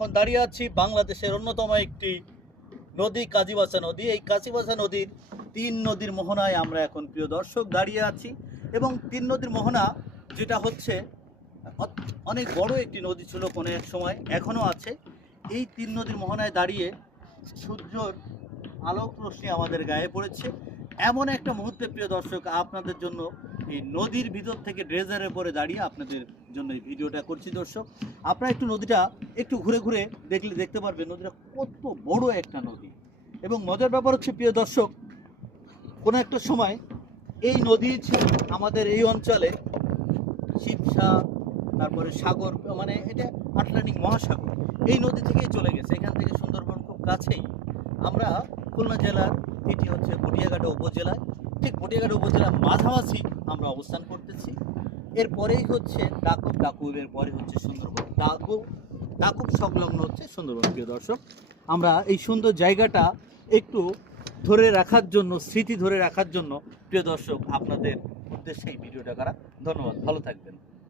এখন দাঁড়িয়ে আছি বাংলাদেশের অন্যতম একটি নদী কাজীবাসা নদী। এই কাজীবাসা নদীর তিন নদীর মোহনায় আমরা এখন প্রিয় দর্শক দাঁড়িয়ে আছি এবং তিন নদীর মোহনা যেটা হচ্ছে অনেক বড় একটি নদী ছিল কোনো এক সময়, এখনও আছে। এই তিন নদীর মোহনায় দাঁড়িয়ে সূর্যর আলোক রশ্মি আমাদের গায়ে পড়েছে। এমন একটা মুহূর্তে প্রিয় দর্শক আপনাদের জন্য এই নদীর ভিতর থেকে ড্রেজারে পরে দাঁড়িয়ে আপনাদের জন্য এই ভিডিওটা করছি। দর্শক আপনারা একটু নদীটা একটু ঘুরে ঘুরে দেখতে পারবেন নদীটা কত বড় একটা নদী। এবং মজার ব্যাপার হচ্ছে প্রিয় দর্শক, কোনো একটা সময় এই নদী ছিল আমাদের এই অঞ্চলে শিবসা, তারপরে সাগর, মানে এটা আটলান্টিক মহাসাগর, এই নদী থেকেই চলে গেছে। এখান থেকে সুন্দরবন খুব কাছেই। আমরা খুলনা জেলার, এটি হচ্ছে বটিয়াঘাটা উপজেলায়, ঠিক বটিয়াঘাটা উপজেলার মাঝামাঝি আমরা অবস্থান করতেছি। এরপরেই হচ্ছে দাকুবের পরে হচ্ছে সুন্দরবন, দাকুব সংলগ্ন হচ্ছে সুন্দরবন। প্রিয় দর্শক আমরা এই সুন্দর জায়গাটা একটু ধরে রাখার জন্য, স্মৃতি ধরে রাখার জন্য প্রিয় দর্শক আপনাদের উদ্দেশ্যে এই ভিডিওটা করা। ধন্যবাদ, ভালো থাকবেন।